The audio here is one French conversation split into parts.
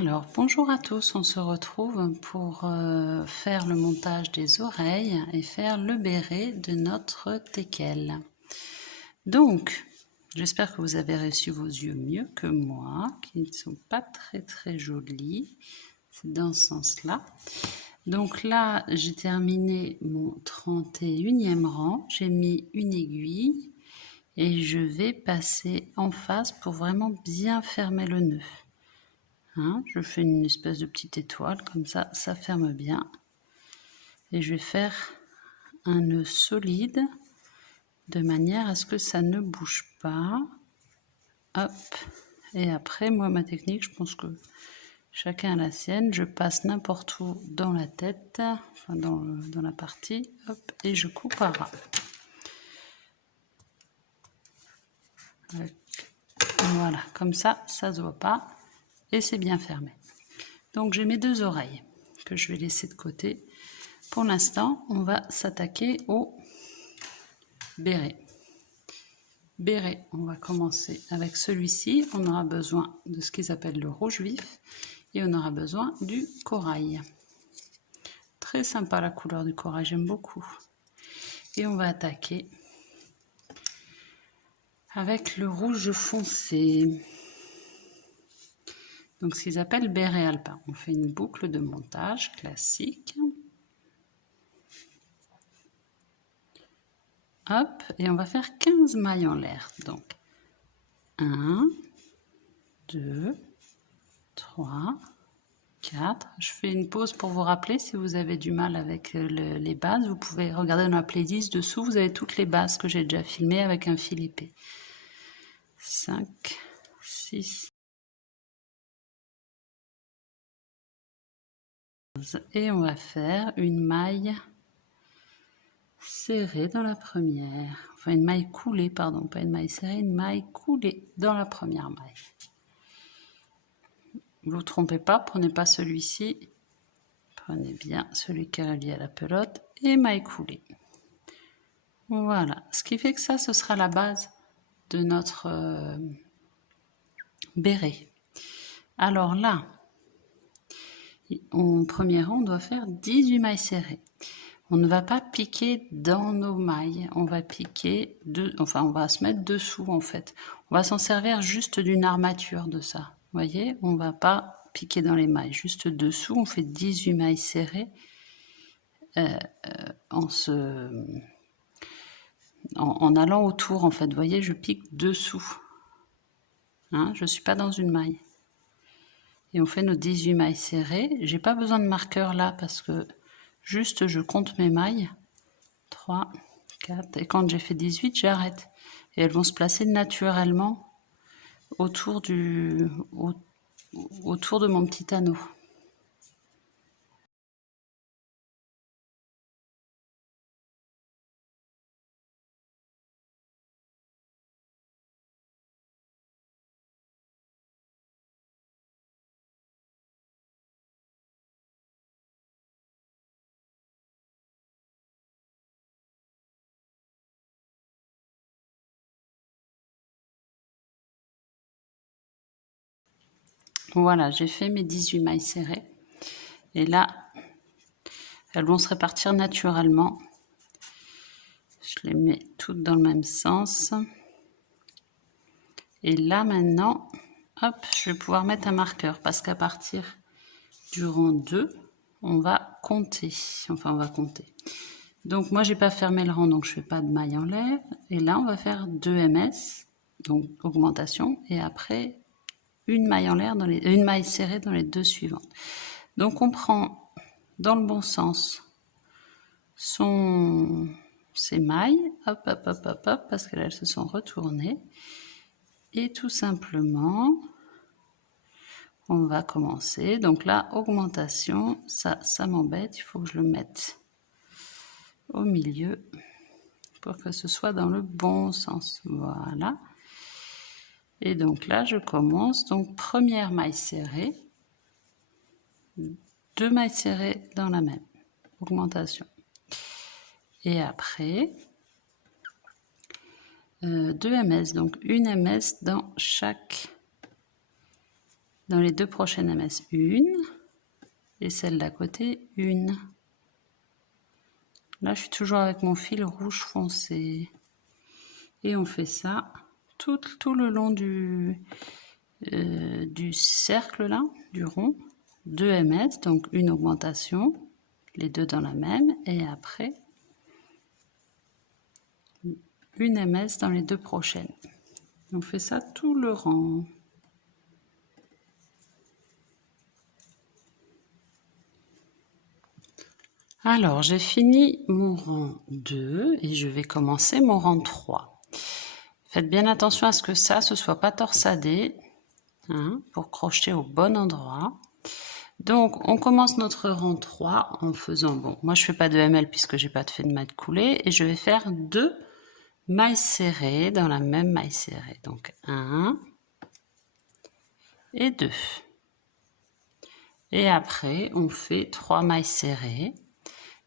Alors, bonjour à tous, on se retrouve pour faire le montage des oreilles et faire le béret de notre teckel. Donc, j'espère que vous avez reçu vos yeux mieux que moi, qui ne sont pas très jolis. C'est dans ce sens-là. Donc là, j'ai terminé mon 31e rang, j'ai mis une aiguille et je vais passer en face pour vraiment bien fermer le nœud. Hein, je fais une espèce de petite étoile, comme ça ferme bien. Et je vais faire un nœud solide, de manière à ce que ça ne bouge pas. Hop. Et après, moi, ma technique, je pense que chacun a la sienne. Je passe n'importe où dans la tête, enfin dans la partie, hop, et je coupe à ras. Voilà, comme ça se voit pas, et c'est bien fermé. Donc j'ai mes deux oreilles que je vais laisser de côté. Pour l'instant, on va s'attaquer au béret. Béret, on va commencer avec celui-ci. On aura besoin de ce qu'ils appellent le rouge vif et on aura besoin du corail. Très sympa la couleur du corail, j'aime beaucoup. Et on va attaquer avec le rouge foncé. Donc ce qu'ils appellent béret alpin. On fait une boucle de montage classique. Hop, et on va faire 15 mailles en l'air. Donc 1, 2, 3, 4. Je fais une pause pour vous rappeler si vous avez du mal avec les bases. Vous pouvez regarder dans la playlist dessous, vous avez toutes les bases que j'ai déjà filmées avec un fil épais. 5, 6. Et on va faire une maille serrée dans la première. Enfin une maille coulée, pardon, pas une maille serrée, une maille coulée dans la première maille. Ne vous trompez pas, prenez pas celui-ci. Prenez bien celui qui est relié à la pelote et maille coulée. Voilà, ce qui fait que ça, ce sera la base de notre béret. Alors là, en premier rang, on doit faire 18 mailles serrées. On ne va pas piquer dans nos mailles, on va piquer, on va se mettre dessous en fait. On va s'en servir juste d'une armature de ça. Vous voyez, on ne va pas piquer dans les mailles, juste dessous, on fait 18 mailles serrées en allant autour en fait. Vous voyez, je pique dessous. Hein, je ne suis pas dans une maille. Et on fait nos 18 mailles serrées. J'ai pas besoin de marqueur là parce que juste je compte mes mailles. 3, 4, et quand j'ai fait 18, j'arrête. Et elles vont se placer naturellement autour de mon petit anneau. Voilà, j'ai fait mes 18 mailles serrées. Et là, elles vont se répartir naturellement. Je les mets toutes dans le même sens. Et là, maintenant, hop, je vais pouvoir mettre un marqueur parce qu'à partir du rang 2, on va compter. Enfin, on va compter. Donc, moi, j'ai pas fermé le rang, donc je fais pas de maille en l'air. Et là, on va faire 2 MS, donc augmentation. Et après, une maille en l'air, une maille serrée dans les deux suivantes. Donc, on prend dans le bon sens ces mailles, hop, parce qu'elles se sont retournées. Et tout simplement, on va commencer. Donc là, augmentation, ça m'embête, il faut que je le mette au milieu pour que ce soit dans le bon sens. Voilà. Et donc là, je commence. Donc, première maille serrée, 2 mailles serrées dans la même augmentation. Et après, 2 MS, donc une MS dans chaque Dans les deux prochaines MS, une. Et celle d'à côté, une. Là, je suis toujours avec mon fil rouge foncé. Et on fait ça tout le long du cercle là, du rond. 2 MS, donc une augmentation, les deux dans la même, et après une MS dans les deux prochaines. On fait ça tout le rang. Alors, j'ai fini mon rang 2 et je vais commencer mon rang 3. Faites bien attention à ce que ça ne soit pas torsadé, hein, pour crocheter au bon endroit. Donc, on commence notre rang 3 en faisant, bon, moi je fais pas de ML puisque j'ai pas fait de maille coulée, et je vais faire 2 mailles serrées dans la même maille serrée. Donc, 1 et 2. Et après, on fait 3 mailles serrées.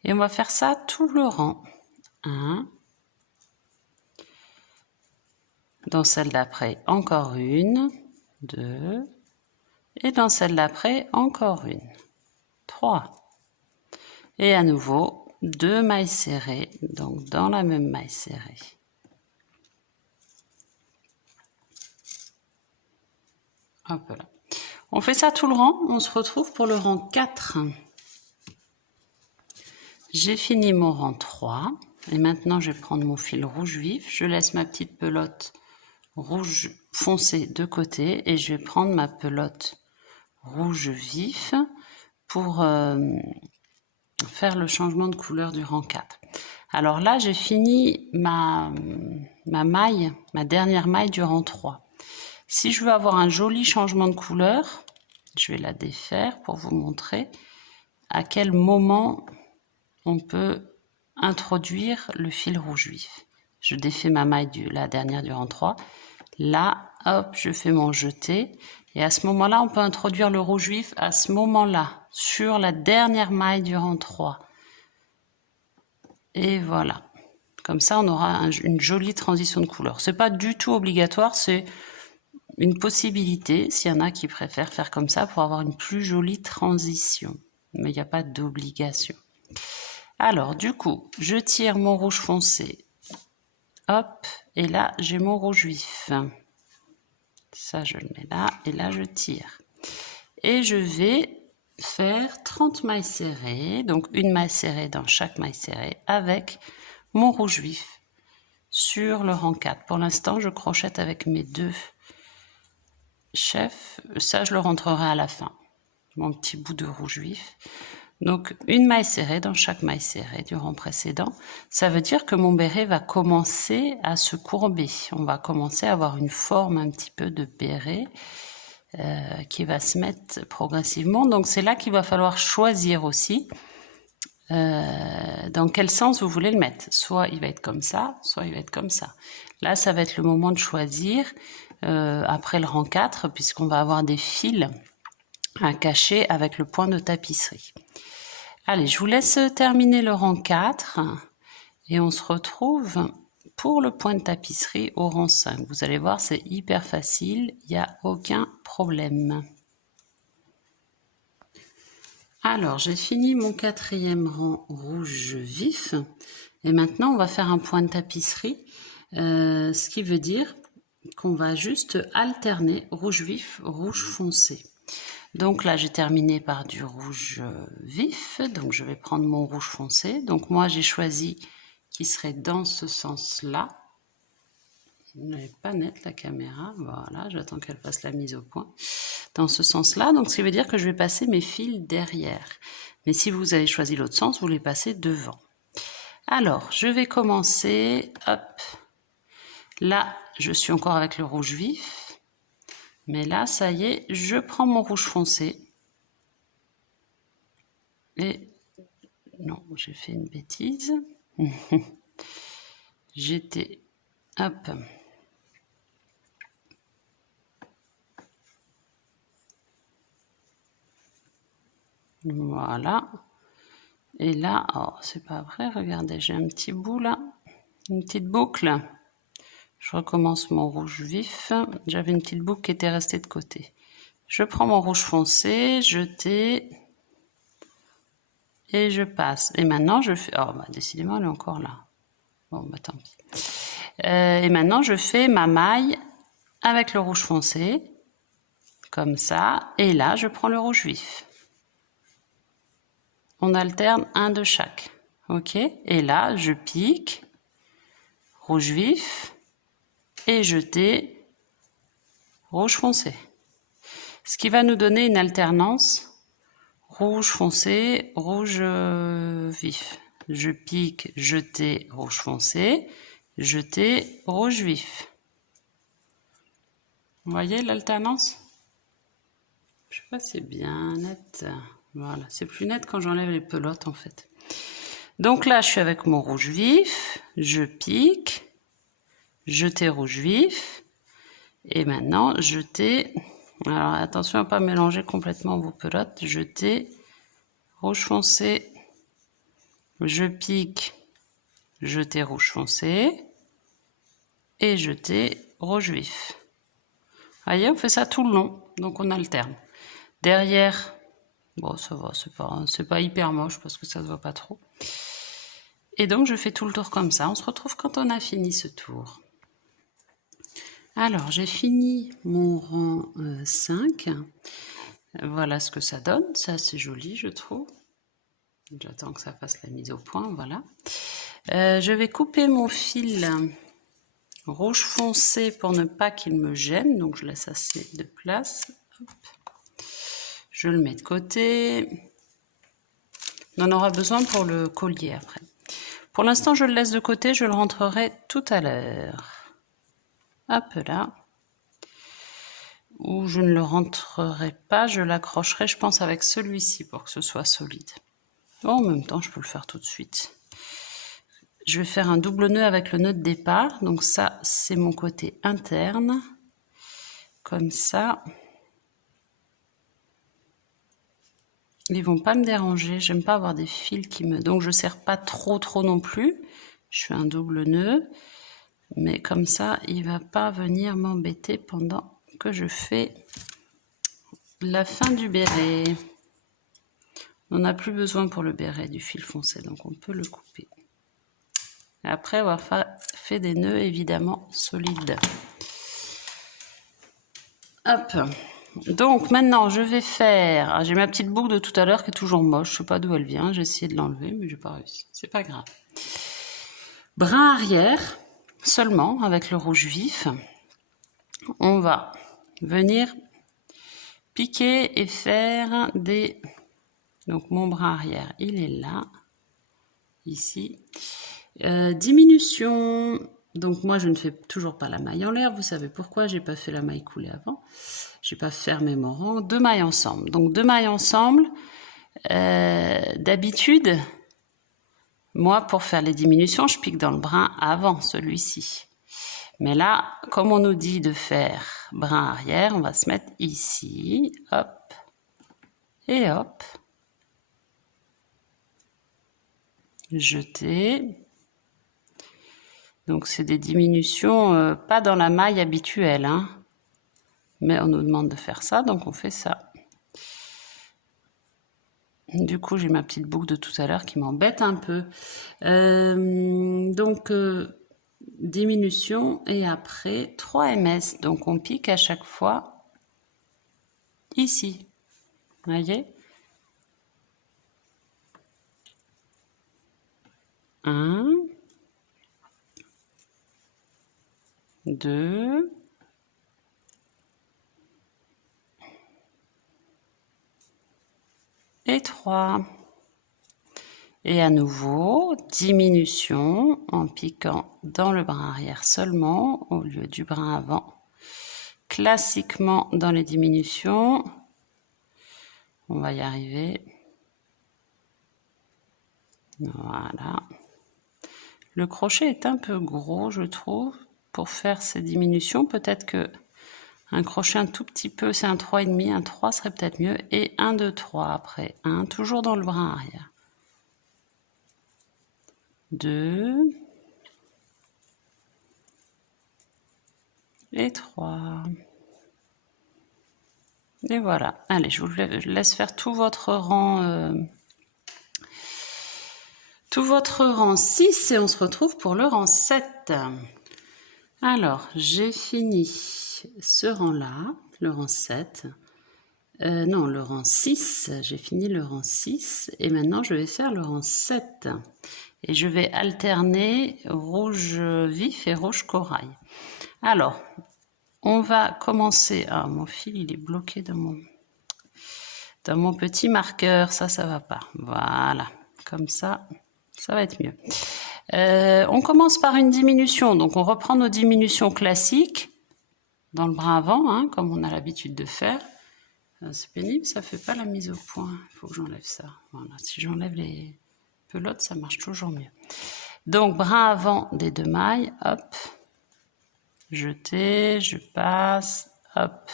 Et on va faire ça tout le rang. 1. Dans celle d'après, encore une. 2. Et dans celle d'après, encore une. 3. Et à nouveau, 2 mailles serrées, donc dans la même maille serrée. Hop là. On fait ça tout le rang, on se retrouve pour le rang 4. J'ai fini mon rang 3 et maintenant je vais prendre mon fil rouge vif, je laisse ma petite pelote rouge foncé de côté et je vais prendre ma pelote rouge vif pour faire le changement de couleur du rang 4. Alors là, j'ai fini ma maille, ma dernière maille du rang 3. Si je veux avoir un joli changement de couleur, je vais la défaire pour vous montrer à quel moment on peut introduire le fil rouge vif. Je défais ma maille la dernière du rang 3. Là, hop, je fais mon jeté. Et à ce moment-là, on peut introduire le rouge vif à ce moment-là, sur la dernière maille du rang 3. Et voilà. Comme ça, on aura une jolie transition de couleur. C'est pas du tout obligatoire, c'est une possibilité, s'il y en a qui préfèrent faire comme ça pour avoir une plus jolie transition. Mais il n'y a pas d'obligation. Alors, du coup, je tire mon rouge foncé. Hop, et là, j'ai mon rouge vif. Ça, je le mets là, et là, je tire. Et je vais faire 30 mailles serrées, donc une maille serrée dans chaque maille serrée, avec mon rouge vif sur le rang 4. Pour l'instant, je crochette avec mes 2 chefs. Ça, je le rentrerai à la fin. Mon petit bout de rouge vif. Donc, une maille serrée dans chaque maille serrée du rang précédent. Ça veut dire que mon béret va commencer à se courber. On va commencer à avoir une forme un petit peu de béret qui va se mettre progressivement. Donc, c'est là qu'il va falloir choisir aussi dans quel sens vous voulez le mettre. Soit il va être comme ça, soit il va être comme ça. Là, ça va être le moment de choisir après le rang 4, puisqu'on va avoir des fils à cacher avec le point de tapisserie. Allez, je vous laisse terminer le rang 4 et on se retrouve pour le point de tapisserie au rang 5. Vous allez voir, c'est hyper facile, il n'y a aucun problème. Alors, j'ai fini mon 4e rang rouge vif et maintenant on va faire un point de tapisserie, ce qui veut dire qu'on va juste alterner rouge vif, rouge foncé. Donc là, j'ai terminé par du rouge vif, donc je vais prendre mon rouge foncé. Donc moi, j'ai choisi qui serait dans ce sens-là. Vous n'avez pas net la caméra, voilà, j'attends qu'elle fasse la mise au point. Dans ce sens-là, donc ce qui veut dire que je vais passer mes fils derrière. Mais si vous avez choisi l'autre sens, vous les passez devant. Alors, je vais commencer, hop, là, je suis encore avec le rouge vif. Mais là, ça y est, je prends mon rouge foncé. Et non, j'ai fait une bêtise. J'étais... Hop. Voilà. Et là, oh, c'est pas vrai, regardez, j'ai un petit bout là. Une petite boucle. Je recommence mon rouge vif. J'avais une petite boucle qui était restée de côté. Je prends mon rouge foncé, jeté, et je passe. Et maintenant, je fais... Oh, bah, décidément, elle est encore là. Bon, bah, tant pis. Et maintenant, je fais ma maille avec le rouge foncé, comme ça. Et là, je prends le rouge vif. On alterne un de chaque. Ok? Et là, je pique, rouge vif, et jeté, rouge foncé. Ce qui va nous donner une alternance rouge foncé, rouge vif. Je pique, jeté, rouge foncé, jeté, rouge vif. Vous voyez l'alternance? Je sais pas si c'est bien net. Voilà, c'est plus net quand j'enlève les pelotes en fait. Donc là, je suis avec mon rouge vif, je pique, jeté rouge vif, et maintenant jeté. Alors attention à ne pas mélanger complètement vos pelotes. Jeté, rouge foncé, je pique, jeté rouge foncé, et jeté rouge vif. Voyez, on fait ça tout le long, donc on alterne. Derrière, bon ça va, c'est pas hyper moche parce que ça se voit pas trop. Et donc je fais tout le tour comme ça. On se retrouve quand on a fini ce tour. Alors j'ai fini mon rang 5. Voilà ce que ça donne. C'est assez joli, je trouve. J'attends que ça fasse la mise au point, voilà. Je vais couper mon fil rouge foncé pour ne pas qu'il me gêne. Donc je laisse assez de place. Hop. Je le mets de côté. On en aura besoin pour le collier après. Pour l'instant, je le laisse de côté. Je le rentrerai tout à l'heure. Hop là. Ou je ne le rentrerai pas. Je l'accrocherai, je pense, avec celui-ci pour que ce soit solide. Bon, en même temps, je peux le faire tout de suite. Je vais faire un double nœud avec le nœud de départ. Donc ça, c'est mon côté interne. Comme ça. Ils vont pas me déranger. J'aime pas avoir des fils qui me... Donc je serre pas trop non plus. Je fais un double nœud. Mais comme ça, il va pas venir m'embêter pendant que je fais la fin du béret. On n'a plus besoin pour le béret du fil foncé, donc on peut le couper. Après avoir fait des nœuds évidemment solides. Hop. Donc maintenant je vais faire, j'ai ma petite boucle de tout à l'heure qui est toujours moche, je sais pas d'où elle vient, j'ai essayé de l'enlever mais j'ai pas réussi, c'est pas grave. Brin arrière seulement avec le rouge vif, on va venir piquer et faire des... Donc mon brin arrière il est là, ici. Diminution, donc moi je ne fais toujours pas la maille en l'air, vous savez pourquoi, j'ai pas fait la maille coulée avant, j'ai pas fermé mon rang, 2 mailles ensemble, donc 2 mailles ensemble, d'habitude, moi pour faire les diminutions, je pique dans le brin avant celui-ci, mais là, comme on nous dit de faire brin arrière, on va se mettre ici, hop, et hop, jeter. Donc c'est des diminutions, pas dans la maille habituelle, hein, mais on nous demande de faire ça, donc on fait ça. Du coup, j'ai ma petite boucle de tout à l'heure qui m'embête un peu. Diminution et après 3 ms. Donc on pique à chaque fois ici. Vous voyez ? 1, 2, et 3. Et à nouveau, diminution en piquant dans le brin arrière seulement au lieu du brin avant. Classiquement dans les diminutions, on va y arriver. Voilà. Le crochet est un peu gros, je trouve, pour faire ces diminutions. Peut-être que un crochet un tout petit peu, c'est un 3,5, un 3 serait peut-être mieux. Et 1, 2, 3 après. 1, toujours dans le brin arrière. 2. Et 3. Et voilà. Allez, je vous laisse faire tout votre rang 6 et on se retrouve pour le rang 7. Alors, j'ai fini ce rang-là, le rang 7. Non, le rang 6, j'ai fini le rang 6 et maintenant je vais faire le rang 7. Et je vais alterner rouge vif et rouge corail. Alors, on va commencer... Ah, mon fil, il est bloqué dans mon petit marqueur. Ça va pas. Voilà, comme ça, ça va être mieux. On commence par une diminution. Donc, on reprend nos diminutions classiques dans le bras avant, hein, comme on a l'habitude de faire. C'est pénible, ça fait pas la mise au point. Il faut que j'enlève ça. Voilà, si j'enlève les pelotes, ça marche toujours mieux. Donc, bras avant des 2 mailles, hop. Jeter, je passe, hop.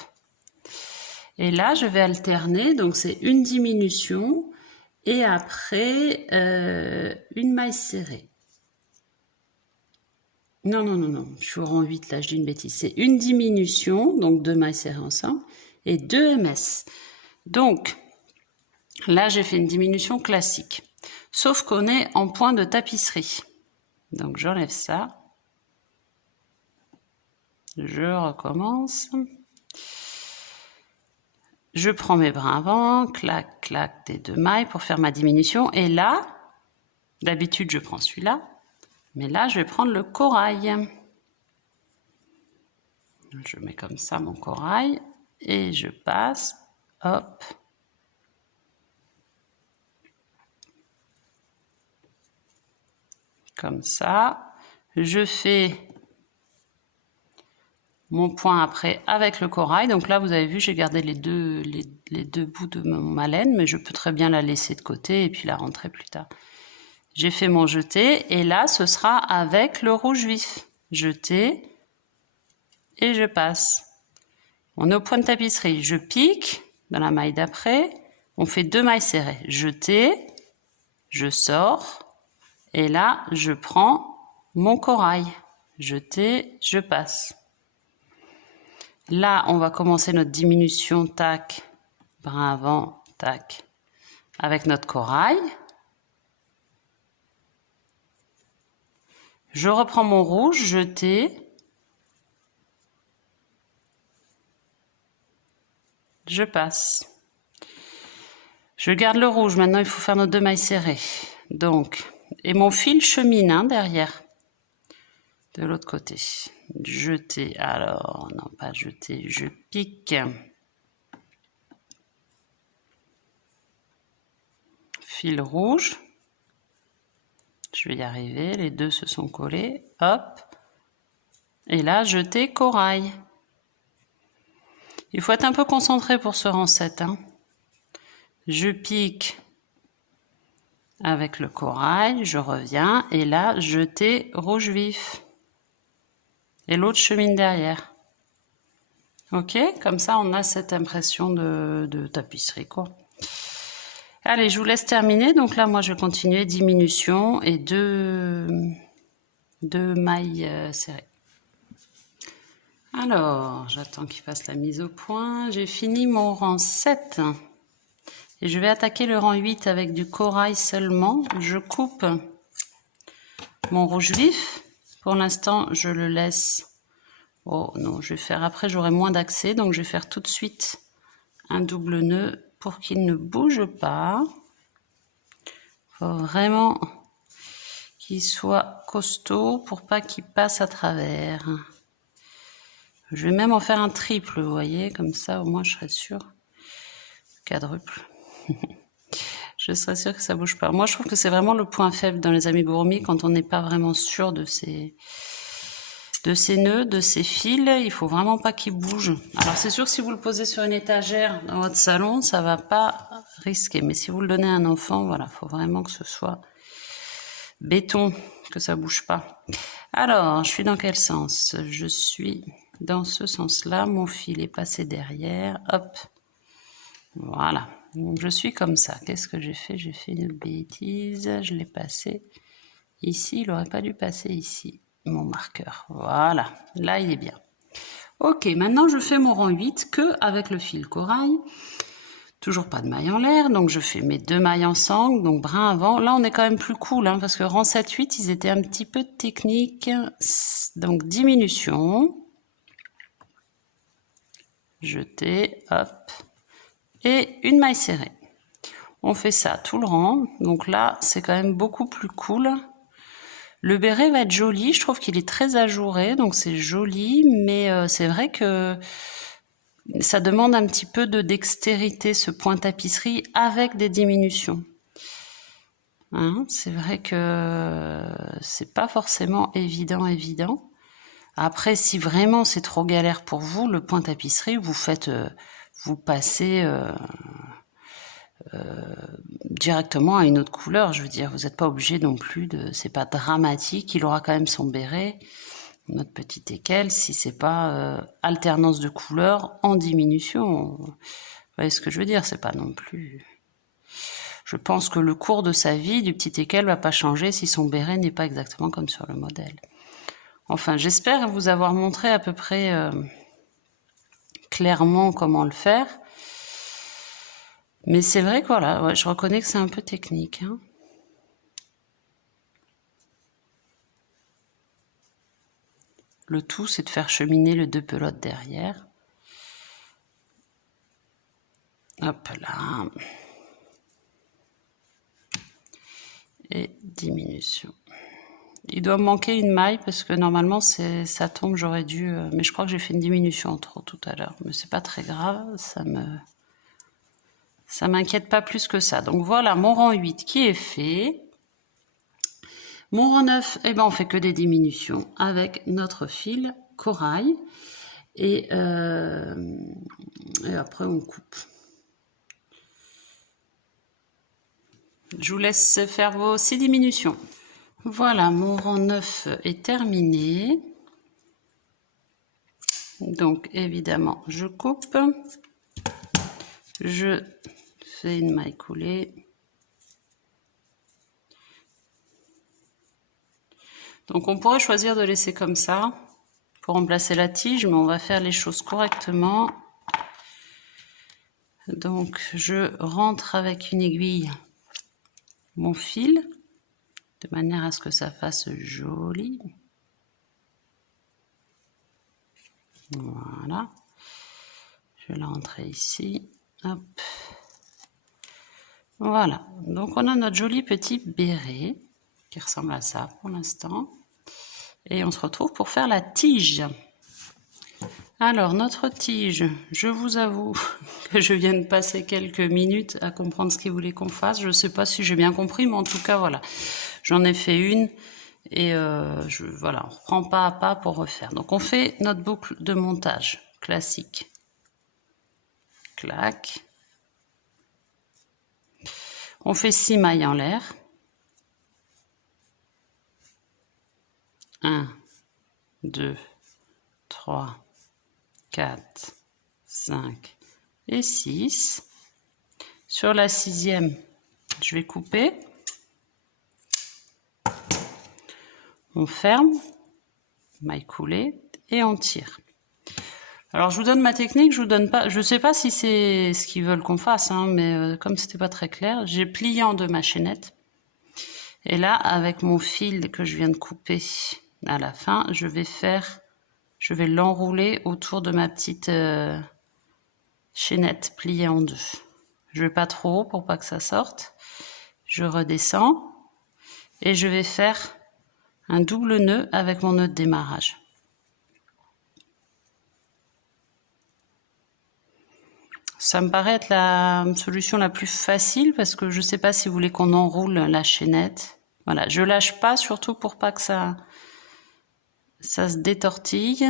Et là, je vais alterner, donc c'est une diminution et après une maille serrée. Non, je suis au rang 8 là, je dis une bêtise. C'est une diminution, donc 2 mailles serrées ensemble, et 2 MS. Donc, là, j'ai fait une diminution classique. Sauf qu'on est en point de tapisserie. Donc, j'enlève ça. Je recommence. Je prends mes brins avant, clac, clac, des 2 mailles pour faire ma diminution. Et là, d'habitude, je prends celui-là. Mais là, je vais prendre le corail. Je mets comme ça mon corail. Et je passe, hop. Comme ça. Je fais mon point après avec le corail. Donc là, vous avez vu, j'ai gardé les deux bouts de ma laine, mais je peux très bien la laisser de côté et puis la rentrer plus tard. J'ai fait mon jeté et là, ce sera avec le rouge vif. Jeté et je passe. On est au point de tapisserie. Je pique dans la maille d'après. On fait 2 mailles serrées. Jeté, je sors et là, je prends mon corail. Jeté, je passe. Là, on va commencer notre diminution, tac, brin avant, tac, avec notre corail. Je reprends mon rouge, jeté, je passe. Je garde le rouge, maintenant il faut faire nos 2 mailles serrées. Donc, et mon fil chemine hein, derrière, de l'autre côté. Jeter, alors, non pas jeter, je pique. Fil rouge. Je vais y arriver, les deux se sont collés, hop. Et là, jeter corail. Il faut être un peu concentré pour ce rang 7. Hein. Je pique avec le corail, je reviens, et là, jeter rouge vif. Et l'autre chemine derrière. Ok, comme ça on a cette impression de tapisserie quoi. Allez, je vous laisse terminer. Donc là, moi je vais continuer diminution et deux mailles serrées. Alors, j'attends qu'il fasse la mise au point. J'ai fini mon rang 7. Et je vais attaquer le rang 8 avec du corail seulement. Je coupe mon rouge vif. Pour l'instant, je le laisse. Oh non, je vais faire après, j'aurai moins d'accès. Donc, je vais faire tout de suite un double nœud pour qu'il ne bouge pas. Il faut vraiment qu'il soit costaud pour pas qu'il passe à travers. Je vais même en faire un triple, vous voyez, comme ça au moins je serai sûre. Quadruple. Je serais sûre que ça bouge pas. Moi, je trouve que c'est vraiment le point faible dans les amigurumi quand on n'est pas vraiment sûr de ces nœuds, de ces fils. Il faut vraiment pas qu'ils bougent. Alors, c'est sûr que si vous le posez sur une étagère dans votre salon, ça va pas risquer. Mais si vous le donnez à un enfant, voilà, faut vraiment que ce soit béton, que ça bouge pas. Alors, je suis dans quel sens? Je suis dans ce sens-là. Mon fil est passé derrière. Hop. Voilà. Donc, je suis comme ça. Qu'est-ce que j'ai fait? J'ai fait une bêtise. Je l'ai passé ici. Il n'aurait pas dû passer ici, mon marqueur. Voilà. Là, il est bien. Ok, maintenant je fais mon rang 8 que avec le fil corail. Toujours pas de maille en l'air, donc je fais mes 2 mailles en sangle, donc brin avant. Là, on est quand même plus cool, hein, parce que rang 7-8, ils étaient un petit peu techniques. Donc, diminution. Jeter, hop. Et une maille serrée. On fait ça tout le rang. Donc là, c'est quand même beaucoup plus cool. Le béret va être joli. Je trouve qu'il est très ajouré, donc c'est joli. Mais c'est vrai que ça demande un petit peu de dextérité, ce point tapisserie, avec des diminutions. Hein, c'est vrai que c'est pas forcément évident. Après, si vraiment c'est trop galère pour vous, le point tapisserie, vous passez directement à une autre couleur. Je veux dire, vous n'êtes pas obligé non plus c'est pas dramatique. Il aura quand même son béret, notre petit équelle, si c'est pas alternance de couleurs en diminution. Vous voyez ce que je veux dire? C'est pas non plus. Je pense que le cours de sa vie du petit équelle va pas changer si son béret n'est pas exactement comme sur le modèle. Enfin, j'espère vous avoir montré à peu près clairement comment le faire. Mais c'est vrai que voilà, ouais, je reconnais que c'est un peu technique. Hein. Le tout, c'est de faire cheminer le 2 pelotes derrière. Hop là. Et diminution. Il doit me manquer une maille parce que normalement ça tombe, j'aurais dû... mais je crois que j'ai fait une diminution en trop tout à l'heure. Mais c'est pas très grave, ça m'inquiète pas plus que ça. Donc voilà mon rang 8 qui est fait. Mon rang 9, eh ben on fait que des diminutions avec notre fil corail. Et après on coupe. Je vous laisse faire vos 6 diminutions. Voilà, mon rang 9 est terminé. Donc évidemment, je coupe. Je fais une maille coulée. Donc on pourrait choisir de laisser comme ça pour remplacer la tige, mais on va faire les choses correctement. Donc je rentre avec une aiguille mon fil de manière à ce que ça fasse joli. Voilà. Je vais la rentrer ici. Hop. Voilà. Donc on a notre joli petit béret qui ressemble à ça pour l'instant. Et on se retrouve pour faire la tige. Alors, notre tige, je vous avoue que je viens de passer quelques minutes à comprendre ce qu'il voulait qu'on fasse. Je ne sais pas si j'ai bien compris, mais en tout cas, voilà. J'en ai fait une et voilà, on reprend pas à pas pour refaire. Donc, on fait notre boucle de montage classique. Clac. On fait 6 mailles en l'air. 1, 2, 3, 4, 5 et 6. Sur la 6e, je vais couper. On ferme, maille coulée et on tire. Alors je vous donne ma technique, je vous donne pas, je sais pas si c'est ce qu'ils veulent qu'on fasse, hein, mais comme c'était pas très clair, j'ai plié en 2 ma chaînette. Et là, avec mon fil que je viens de couper à la fin, je vais l'enrouler autour de ma petite chaînette pliée en 2. Je vais pas trop haut pour pas que ça sorte. Je redescends et je vais faire un double nœud avec mon nœud de démarrage. Ça me paraît être la solution la plus facile parce que je sais pas si vous voulez qu'on enroule la chaînette. Voilà, je lâche pas surtout pour pas que ça se détortille.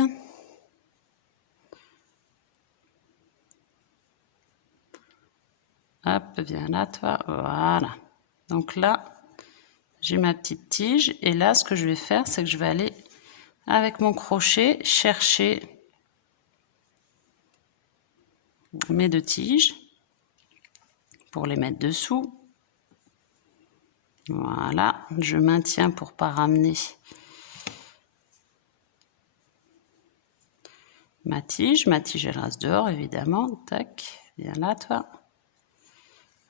Hop, viens là toi, voilà. Donc là, j'ai ma petite tige et là, ce que je vais faire, c'est que je vais aller avec mon crochet chercher mes 2 tiges pour les mettre dessous. Voilà, je maintiens pour pas ramener ma tige elle reste dehors évidemment, tac, viens là toi,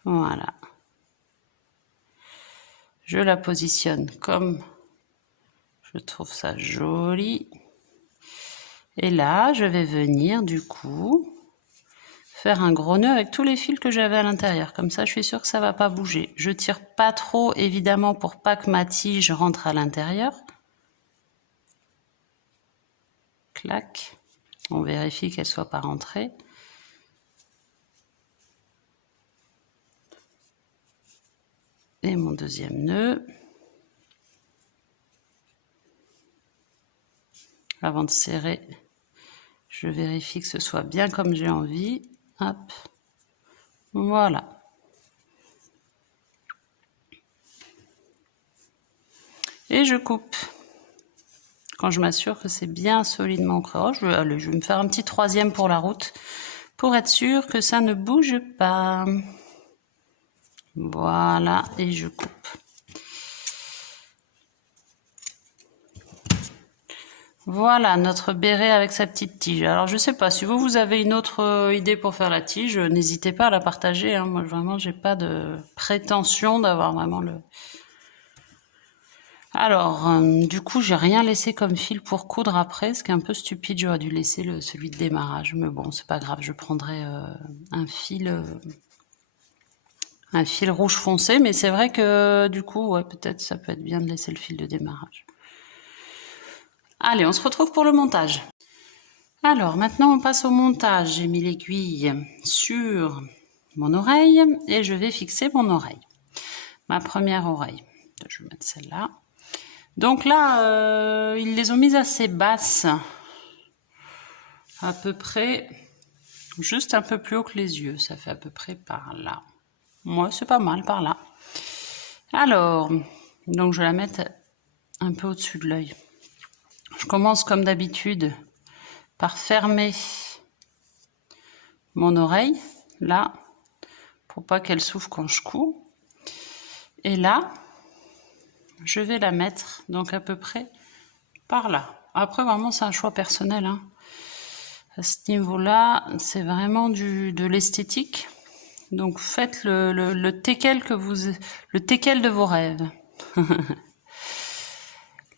voilà. Je la positionne comme je trouve ça joli. Et là, je vais venir du coup faire un gros nœud avec tous les fils que j'avais à l'intérieur. Comme ça, je suis sûre que ça va pas bouger. Je tire pas trop, évidemment, pour pas que ma tige rentre à l'intérieur. Clac. On vérifie qu'elle soit pas rentrée. Et mon deuxième nœud. Avant de serrer, je vérifie que ce soit bien comme j'ai envie. Hop. Voilà. Et je coupe. Quand je m'assure que c'est bien solidement ancré, je vais me faire un petit troisième pour la route pour être sûr que ça ne bouge pas. Voilà, et je coupe. Voilà notre béret avec sa petite tige. Alors je sais pas, si vous avez une autre idée pour faire la tige, n'hésitez pas à la partager. Hein. Moi vraiment j'ai pas de prétention d'avoir vraiment le... Alors, du coup, j'ai rien laissé comme fil pour coudre après, ce qui est un peu stupide. J'aurais dû laisser celui de démarrage, mais bon, c'est pas grave. Je prendrai un fil rouge foncé, mais c'est vrai que du coup, ouais, peut-être ça peut être bien de laisser le fil de démarrage. Allez, on se retrouve pour le montage. Alors, maintenant, on passe au montage. J'ai mis l'aiguille sur mon oreille et je vais fixer mon oreille. Ma première oreille. Je vais mettre celle-là. Donc là, ils les ont mises assez basses, à peu près, juste un peu plus haut que les yeux, ça fait à peu près par là. Moi, c'est pas mal par là. Alors, donc je vais la mettre un peu au-dessus de l'œil. Je commence comme d'habitude par fermer mon oreille, là, pour pas qu'elle souffre quand je couds. Et là, je vais la mettre donc à peu près par là. Après, vraiment, c'est un choix personnel. Hein. À ce niveau-là, c'est vraiment de l'esthétique. Donc, faites le teckel le teckel de vos rêves.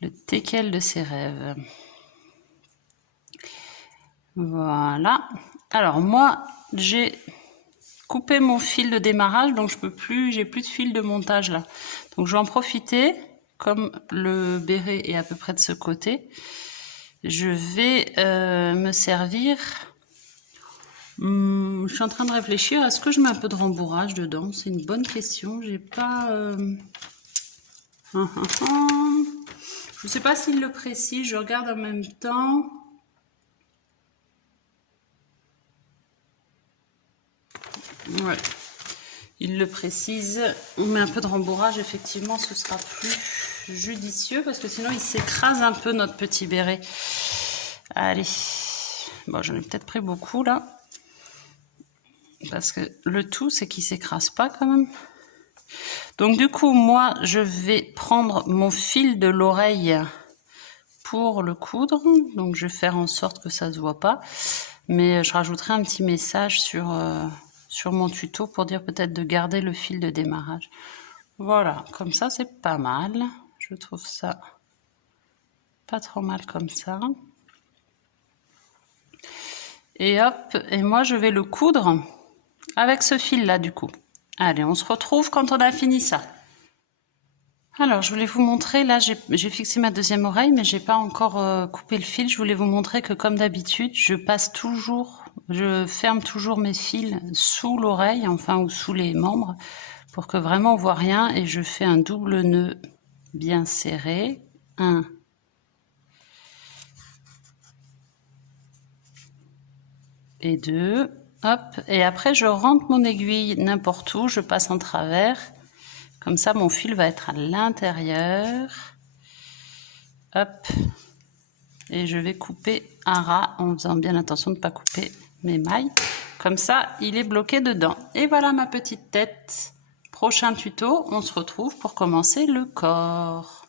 Le teckel de ses rêves. Voilà. Alors, moi, j'ai coupé mon fil de démarrage, donc j'ai plus de fil de montage là. Donc, je vais en profiter. Comme le béret est à peu près de ce côté, je vais me servir. Je suis en train de réfléchir. Est-ce que je mets un peu de rembourrage dedans? C'est une bonne question. J'ai pas. Je ne sais pas s'il le précise. Je regarde en même temps. Ouais. Il le précise. On met un peu de rembourrage. Effectivement, ce sera plus judicieux parce que sinon il s'écrase un peu notre petit béret. Allez, bon, j'en ai peut-être pris beaucoup là parce que le tout c'est qu'il s'écrase pas quand même. Donc du coup moi je vais prendre mon fil de l'oreille pour le coudre, donc je vais faire en sorte que ça se voit pas, mais je rajouterai un petit message sur mon tuto pour dire peut-être de garder le fil de démarrage. Voilà, comme ça c'est pas mal. Je trouve ça pas trop mal comme ça. Et hop, et moi je vais le coudre avec ce fil là du coup. Allez, on se retrouve quand on a fini ça. Alors, je voulais vous montrer, là j'ai fixé ma deuxième oreille, mais j'ai pas encore coupé le fil. Je voulais vous montrer que comme d'habitude, je ferme toujours mes fils sous l'oreille, enfin ou sous les membres, pour que vraiment on voit rien, et je fais un double nœud bien serré. 1 et 2, hop, et après je rentre mon aiguille n'importe où, je passe en travers, comme ça mon fil va être à l'intérieur, hop, et je vais couper un ras en faisant bien attention de ne pas couper mes mailles, comme ça il est bloqué dedans. Et voilà ma petite tête. Prochain tuto, on se retrouve pour commencer le corps.